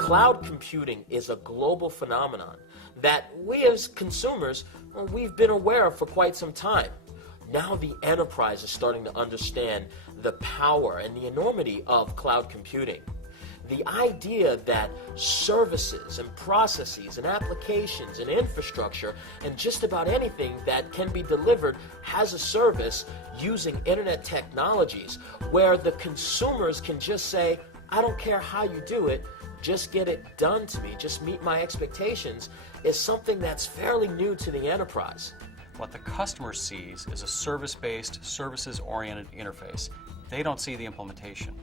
Cloud computing is a global phenomenon that we as consumers, well, we've been aware of for quite some time. Now the enterprise is starting to understand the power and the enormity of cloud computing. The idea that services and processes and applications and infrastructure and just about anything that can be delivered has a service using internet technologies where the consumers can just say, I don't care how you do it, just get it done to me, just meet my expectations, is something that's fairly new to the enterprise. What the customer sees is a service-based, services-oriented interface. They don't see the implementation.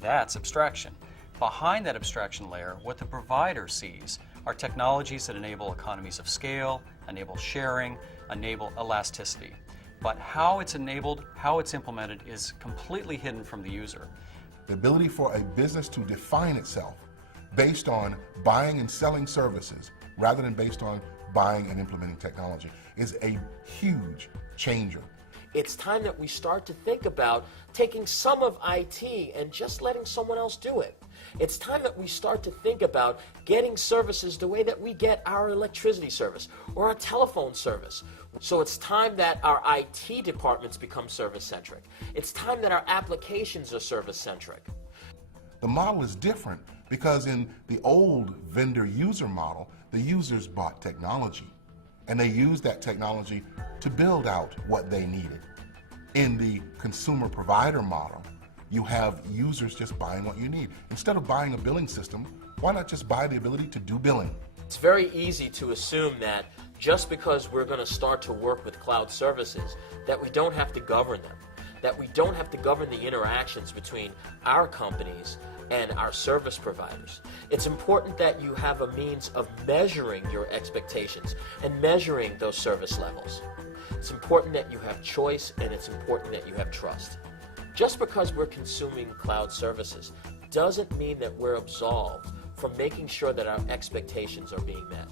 That's abstraction. Behind that abstraction layer, what the provider sees are technologies that enable economies of scale, enable sharing, enable elasticity. But how it's enabled, how it's implemented is completely hidden from the user. The ability for a business to define itself based on buying and selling services rather than based on buying and implementing technology is a huge changer. It's time that we start to think about taking some of IT and just letting someone else do it. It's time that we start to think about getting services the way that we get our electricity service or our telephone service. So it's time that our IT departments become service-centric. It's time that our applications are service-centric. The model is different because in the old vendor-user model, the users bought technology and they used that technology to build out what they needed. In the consumer-provider model, you have users just buying what you need. Instead of buying a billing system, why not just buy the ability to do billing? It's very easy to assume that just because we're going to start to work with cloud services, that we don't have to govern them, that we don't have to govern the interactions between our companies and our service providers. It's important that you have a means of measuring your expectations and measuring those service levels. It's important that you have choice, and it's important that you have trust. Just because we're consuming cloud services doesn't mean that we're absolved from making sure that our expectations are being met.